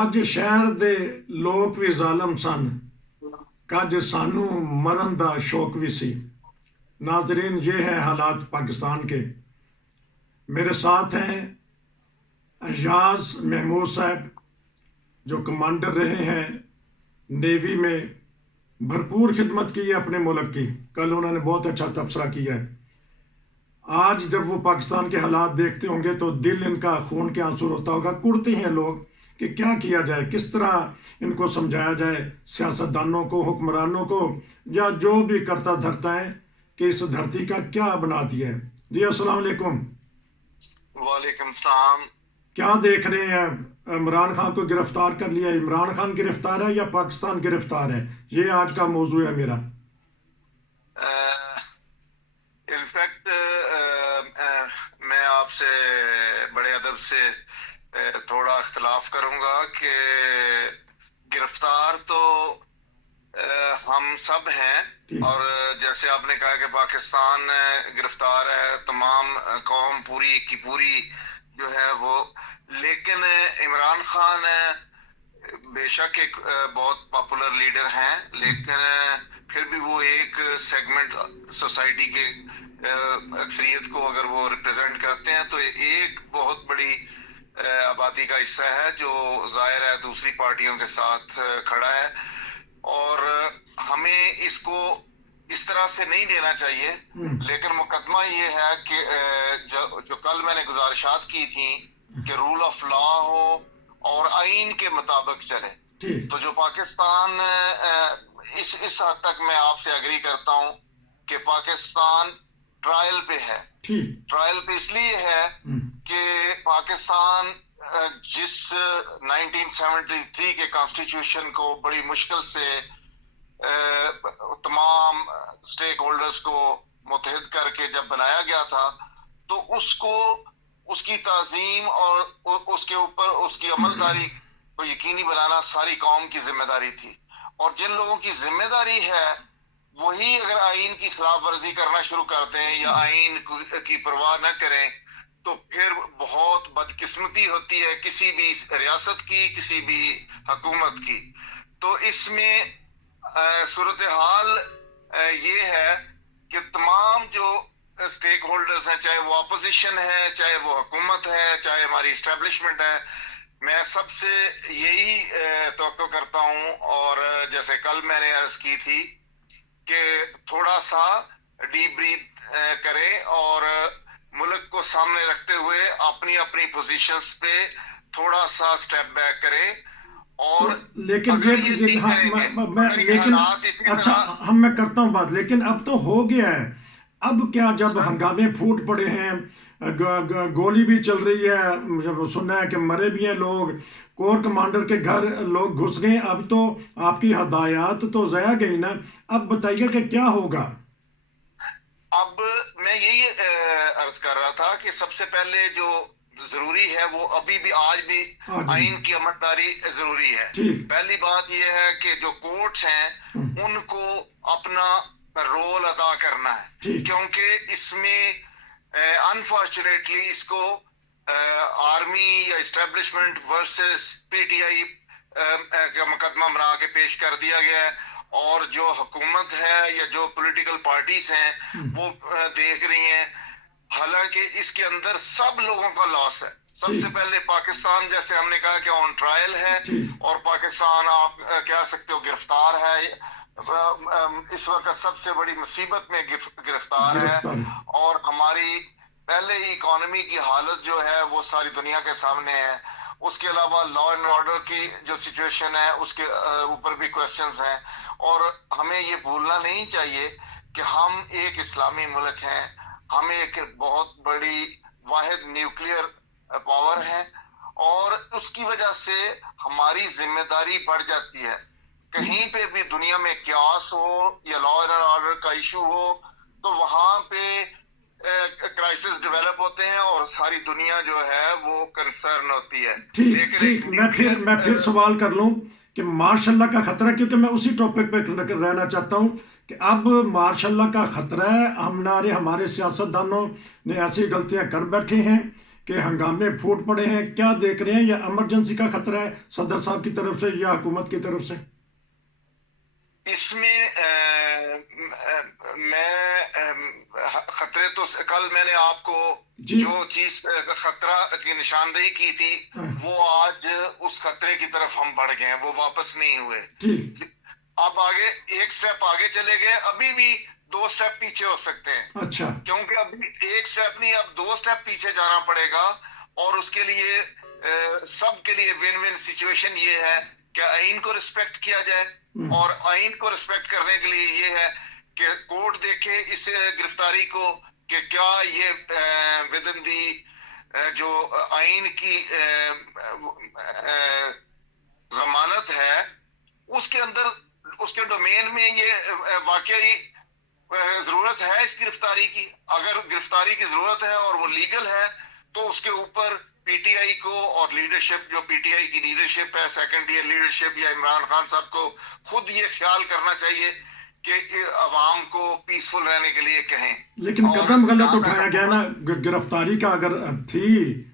کج شہر دے لوگ بھی ظالم سن، کج سانو مرن دا شوق بھی سی۔ ناظرین، یہ ہیں حالات پاکستان کے۔ میرے ساتھ ہیں اعجاز محمود صاحب، جو کمانڈر رہے ہیں نیوی میں، بھرپور خدمت کی ہے اپنے ملک کی۔ کل انہوں نے بہت اچھا تبصرہ کیا ہے۔ آج جب وہ پاکستان کے حالات دیکھتے ہوں گے تو دل ان کا خون کے آنسو ہوتا ہوگا۔ کڑتے ہیں لوگ کہ کیا کیا جائے، کس طرح ان کو سمجھایا جائے، سیاستدانوں کو، حکمرانوں کو، یا جو بھی کرتا دھرتا ہے، کہ اس دھرتی کا کیا بنا دیا ہے۔ جی السلام علیکم۔ وعلیکم السلام۔ کیا دیکھ رہے ہیں؟ عمران خان کو گرفتار کر لیا، عمران خان گرفتار ہے یا پاکستان گرفتار ہے؟ یہ آج کا موضوع ہے میرا۔ انفیکٹ میں آپ سے بڑے ادب سے تھوڑا اختلاف کروں گا کہ گرفتار تو ہم سب ہیں، اور جیسے آپ نے کہا کہ پاکستان گرفتار ہے، تمام قوم پوری کی پوری جو ہے وہ، لیکن عمران خان بے شک ایک بہت پاپولر لیڈر ہیں، لیکن پھر بھی وہ ایک سیگمنٹ سوسائٹی کے اکثریت کو اگر وہ ریپرزینٹ کرتے ہیں تو ایک بہت بڑی آبادی کا حصہ ہے جو ظاہر ہے دوسری پارٹیوں کے ساتھ کھڑا ہے، اور ہمیں اس کو اس طرح سے نہیں لینا چاہیے۔ لیکن مقدمہ یہ ہے کہ جو کل میں نے گزارشات کی تھیں کہ رول آف لا ہو اور آئین کے مطابق چلے، تو جو پاکستان اس حد تک میں آپ سے اگری کرتا ہوں کہ پاکستان ٹرائل پہ ہے۔ ٹرائل پہ اس لیے ہے کہ پاکستان جس 1973 کے کانسٹیٹیوشن کو بڑی مشکل سے تمام سٹیک ہولڈرز کو متحد کر کے جب بنایا گیا تھا، تو اس کی تعظیم اور اس کے اوپر اس کی عملداری کو یقینی بنانا ساری قوم کی ذمہ داری تھی، اور جن لوگوں کی ذمہ داری ہے وہی اگر آئین کی خلاف ورزی کرنا شروع کر دیں یا آئین کی پرواہ نہ کریں تو پھر بہت بدقسمتی ہوتی ہے کسی بھی ریاست کی، کسی بھی حکومت کی۔ تو اس میں صورتحال یہ ہے کہ تمام جو اسٹیک ہولڈرز ہیں، چاہے وہ اپوزیشن ہے، چاہے وہ حکومت ہے، چاہے ہماری اسٹیبلشمنٹ ہے، میں سب سے یہی توقع کرتا ہوں، اور جیسے کل میں نے عرض کی تھی کہ تھوڑا سا ڈیپ بریتھ کریں اور ملک کو سامنے رکھتے ہوئے اپنی اپنی پوزیشنز پہ تھوڑا سا سٹیپ بیک کریں، اور لیکن اچھا میں کرتا ہوں بات، لیکن اب تو ہو گیا ہے۔ اب کیا جب ہنگامے پھوٹ پڑے ہیں، گولی بھی چل رہی ہے، سننا ہے کہ مرے بھی ہیں لوگ، کور کمانڈر کے گھر لوگ گھس گئے، اب تو آپ کی ہدایات تو ضائع گئی نا۔ اب بتائیے کہ کیا ہوگا؟ اب میں یہی عرض کر رہا تھا کہ سب سے پہلے جو ضروری ہے وہ ابھی بھی آج بھی آئین کی عملداری ضروری ہے۔ پہلی بات یہ ہے کہ جو کورٹس ہیں ان کو اپنا رول ادا کرنا ہے، کیونکہ اس میں انفارچونیٹلی اس کو آرمی یا establishment versus P T I کا مقدمہ بنا کے پیش کر دیا گیا ہے، اور جو حکومت ہے یا جو پولیٹیکل پارٹیز ہیں وہ دیکھ رہی ہیں، حالانکہ اس کے اندر سب لوگوں کا لاس ہے۔ سب سے پہلے پاکستان، جیسے ہم نے کہا کہ آن ٹرائل ہے، اور پاکستان آپ کہہ سکتے ہو گرفتار ہے، اس وقت سب سے بڑی مصیبت میں گرفتار ہے، اور ہماری پہلے ہی اکانومی کی حالت جو ہے وہ ساری دنیا کے سامنے ہے۔ اس کے علاوہ لا اینڈ آرڈر کی جو سچویشن ہے اس کے اوپر بھی کوشچنز ہیں، اور ہمیں یہ بھولنا نہیں چاہیے کہ ہم ایک اسلامی ملک ہیں، ہم ایک بہت بڑی واحد نیوکلیئر پاور ہیں، اور اس کی وجہ سے ہماری ذمہ داری بڑھ جاتی ہے۔ کہیں پہ بھی دنیا میں کیاس ہو یا لا اینڈ آرڈر کا ایشو ہو تو وہاں پہ کرائسس ڈیولپ ہوتے ہیں اور ساری دنیا جو ہے وہ کنسرن ہوتی ہے۔ ٹھیک، میں پھر سوال کر لوں کہ مارشاء اللہ کا خطرہ، کیونکہ میں اسی ٹاپک پہ رہنا چاہتا ہوں کہ اب مارشاء اللہ کا خطرہ ہے، ہمارے سیاستدانوں نے ایسی غلطیاں کر بیٹھے ہیں کہ ہنگامے پھوٹ پڑے ہیں، کیا دیکھ رہے ہیں؟ یا ایمرجنسی کا خطرہ ہے صدر صاحب کی طرف سے یا حکومت کی طرف سے؟ اس میں میں خطرے تو کل میں نے آپ کو جو چیز خطرہ کی نشاندہی کی تھی وہ آج اس خطرے کی طرف ہم بڑھ گئے ہیں، وہ واپس نہیں ہوئے. اب آگے ایک سٹیپ آگے چلے گئے، ابھی بھی 2 سٹیپ پیچھے ہو سکتے ہیں. اچھا، کیونکہ ابھی ایک سٹیپ نہیں، اب 2 سٹیپ پیچھے جانا پڑے گا. اور اس کے لیے سب کے لیے ون ون سچویشن یہ ہے کہ آئین کو رسپیکٹ کیا جائے، اور آئین کو رسپیکٹ کرنے کے لیے یہ ہے کہ کورٹ دیکھے اس گرفتاری کو کہ کیا یہ ودن دی جو آئین کی ضمانت ہے اس کے اندر، اس کے ڈومین میں یہ واقعی ضرورت ہے اس گرفتاری کی. اگر گرفتاری کی ضرورت ہے اور وہ لیگل ہے تو اس کے اوپر پی ٹی آئی کو اور لیڈرشپ، جو پی ٹی آئی کی لیڈرشپ ہے، سیکنڈ ایئر لیڈرشپ یا عمران خان صاحب کو خود یہ خیال کرنا چاہیے کہ عوام کو پیسفل رہنے کے لیے کہیں. لیکن قدم غلط اٹھایا گیا نا، گرفتاری کا اگر تھی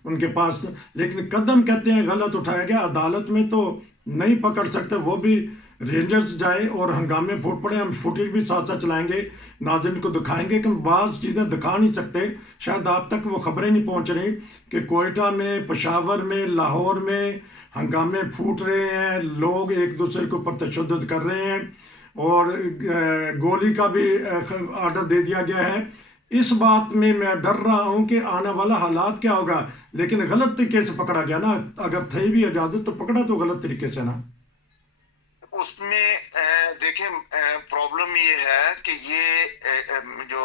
ان کے پاس، لیکن قدم کہتے ہیں غلط اٹھایا گیا. عدالت میں تو نہیں پکڑ سکتے، وہ بھی رینجرز جائے اور ہنگامے پھوٹ پڑے. ہم فوٹیج بھی ساتھ ساتھ چلائیں گے، ناظرین کو دکھائیں گے کہ بعض چیزیں دکھا نہیں سکتے، شاید آپ تک وہ خبریں نہیں پہنچ رہی کہ کوئٹہ میں، پشاور میں، لاہور میں ہنگامے پھوٹ رہے ہیں، لوگ ایک دوسرے کے اوپر تشدد کر رہے ہیں اور گولی کا بھی آرڈر دے دیا گیا ہے. اس بات میں ڈر رہا ہوں کہ آنے والا حالات کیا ہوگا. لیکن غلط طریقے سے پکڑا گیا نا، اگر تھی بھی اجازت تو پکڑا تو غلط طریقے سے نا. اس میں دیکھیں پرابلم یہ ہے کہ یہ جو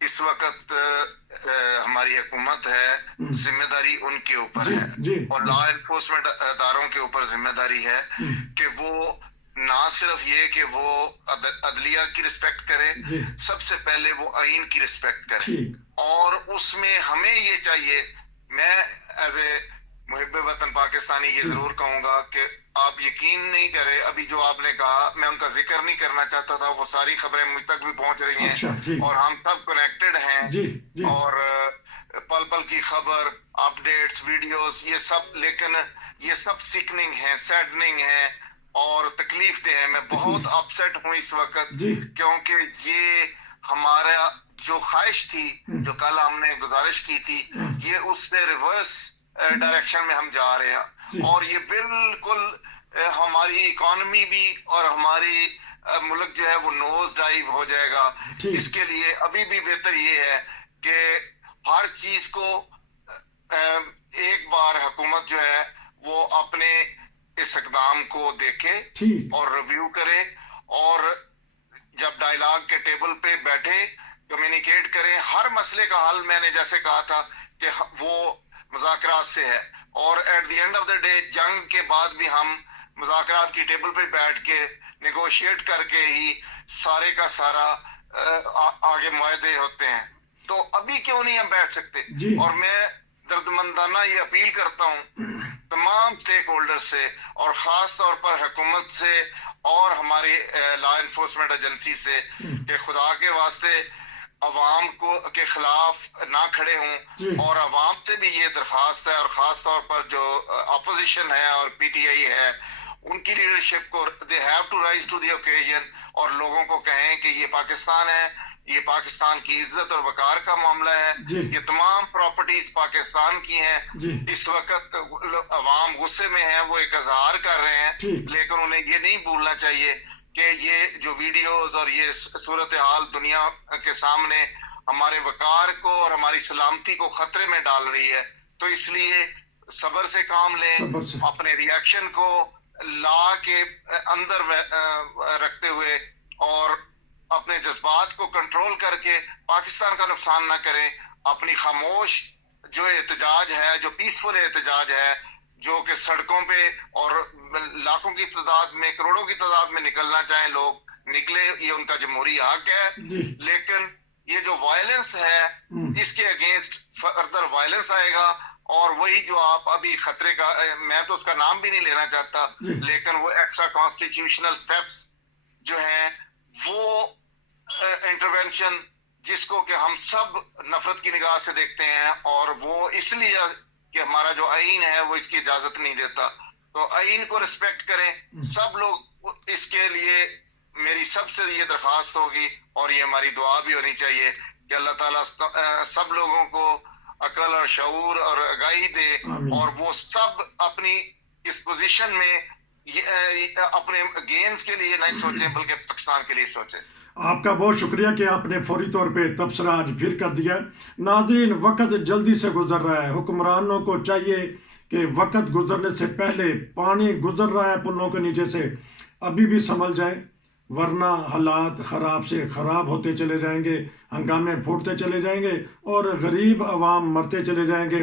اس وقت ہماری حکومت ہے، ذمہ داری ان کے اوپر ہے اور لا انفورسمنٹ اداروں کے اوپر ذمہ داری ہے کہ وہ نہ صرف یہ کہ وہ عدلیہ کی رسپیکٹ کرے، سب سے پہلے وہ آئین کی رسپیکٹ کرے. اور اس میں ہمیں یہ چاہیے، میں ایز اے محب وطن پاکستانی یہ ضرور کہوں گا کہ آپ یقین نہیں کرے، ابھی جو آپ نے کہا میں ان کا ذکر نہیں کرنا چاہتا تھا، وہ ساری خبریں مجھ تک بھی پہنچ رہی ہیں اور ہم سب کنیکٹڈ ہیں اور پل پل کی خبر، اپڈیٹس، ویڈیوز، یہ سب، لیکن یہ سب سیکننگ ہیں، سیڈننگ ہیں اور تکلیف دہ ہیں. میں بہت اپسیٹ ہوں اس وقت کیونکہ یہ ہمارا جو خواہش تھی، جو کل ہم نے گزارش کی تھی، یہ اس سے ریورس ڈائریکشن میں ہم جا رہے ہیں اور یہ بالکل ہماری اکانومی بھی اور ہماری ملک جو ہے وہ نوز ڈائیو ہو جائے گا. اس کے لیے ابھی بھی بہتر یہ ہے کہ ہر چیز کو ایک بار حکومت جو ہے وہ اپنے اس اقدام کو دیکھے اور ریویو کرے اور جب ڈائیلاگ کے ٹیبل پہ بیٹھے کمیونیکیٹ کریں. ہر مسئلے کا حل، میں نے جیسے کہا تھا کہ وہ مذاکرات سے ہے اور at the end of the day جنگ کے بعد بھی ہم مذاکرات کی ٹیبل پہ بیٹھ کے نیگوشیٹ کر کے ہی سارے کا سارا آگے معاہدے ہوتے ہیں. تو ابھی کیوں نہیں ہم بیٹھ سکتے؟ اور میں دردمندانہ یہ اپیل کرتا ہوں تمام سٹیک ہولڈر سے اور خاص طور پر حکومت سے اور ہماری لا انفورسمنٹ ایجنسی سے کہ خدا کے واسطے عوام کو کے خلاف نہ کھڑے ہوں. اور عوام سے بھی یہ درخواست ہے اور خاص طور پر جو اپوزیشن ہے اور پی ٹی آئی ہے، ان کی لیڈرشپ کو they have to rise to the occasion اور لوگوں کو کہیں کہ یہ پاکستان ہے، یہ پاکستان کی عزت اور وقار کا معاملہ ہے، یہ تمام پراپرٹیز پاکستان کی ہیں. اس وقت عوام غصے میں ہیں، وہ ایک اظہار کر رہے ہیں، لیکن انہیں یہ نہیں بھولنا چاہیے کہ یہ جو ویڈیوز اور یہ صورتحال دنیا کے سامنے ہمارے وقار کو اور ہماری سلامتی کو خطرے میں ڈال رہی ہے. تو اس لیے صبر سے کام لیں، اپنے ریاکشن کو لا کے اندر رکھتے ہوئے اور اپنے جذبات کو کنٹرول کر کے پاکستان کا نقصان نہ کریں. اپنی خاموش جو احتجاج ہے، جو پیسفل احتجاج ہے، جو کہ سڑکوں پہ اور لاکھوں کی تعداد میں، کروڑوں کی تعداد میں نکلنا چاہیں لوگ نکلے، یہ ان کا جمہوری حق ہے. لیکن یہ جو وائلنس ہے اس کے اگینسٹ فردر وائلنس آئے گا اور وہی جو آپ ابھی خطرے کا، میں تو اس کا نام بھی نہیں لینا چاہتا، لیکن وہ ایکسٹرا کانسٹیٹیوشنل سٹیپس جو ہیں وہ انٹرونشن جس کو کہ ہم سب نفرت کی نگاہ سے دیکھتے ہیں، اور وہ اس لیے کہ ہمارا جو آئین ہے وہ اس کی اجازت نہیں دیتا. تو آئین کو رسپیکٹ کریں سب لوگ. اس کے لیے میری سب سے یہ درخواست ہوگی، اور یہ ہماری دعا بھی ہونی چاہیے کہ اللہ تعالیٰ سب لوگوں کو عقل اور شعور اور آگاہی دے، اور وہ سب اپنی اس پوزیشن میں اپنے گینز کے لیے نہیں سوچیں بلکہ پاکستان کے لیے سوچیں. آپ کا بہت شکریہ کہ آپ نے فوری طور پہ تبصرہ آج پھر کر دیا. ناظرین، وقت جلدی سے گزر رہا ہے. حکمرانوں کو چاہیے کہ وقت گزرنے سے پہلے، پانی گزر رہا ہے پلوں کے نیچے سے، ابھی بھی سنبھل جائیں، ورنہ حالات خراب سے خراب ہوتے چلے جائیں گے، ہنگامے پھوٹتے چلے جائیں گے، اور غریب عوام مرتے چلے جائیں گے.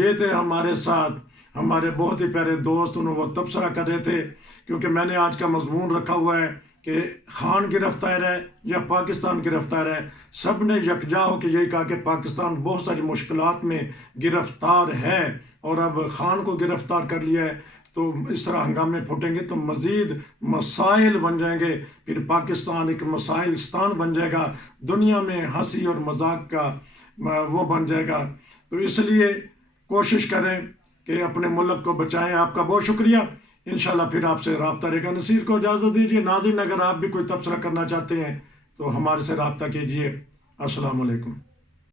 یہ تھے ہمارے ساتھ ہمارے بہت ہی پیارے دوست، انہوں وہ تبصرہ کر رہے تھے. کیونکہ میں نے آج کا مضمون رکھا ہوا ہے کہ خان گرفتار ہے یا پاکستان گرفتار ہے. سب نے یکجا ہو کے یہی کہا کہ پاکستان بہت ساری مشکلات میں گرفتار ہے، اور اب خان کو گرفتار کر لیا ہے تو اس طرح ہنگامے پھوٹیں گے تو مزید مسائل بن جائیں گے. پھر پاکستان ایک مسائلستان بن جائے گا، دنیا میں ہنسی اور مذاق کا وہ بن جائے گا. تو اس لیے کوشش کریں کہ اپنے ملک کو بچائیں. آپ کا بہت شکریہ. انشاءاللہ پھر آپ سے رابطہ رہے گا. نصیر کو اجازت دیجیے. ناظرین، اگر آپ بھی کوئی تبصرہ کرنا چاہتے ہیں تو ہمارے سے رابطہ کیجیے. السلام علیکم.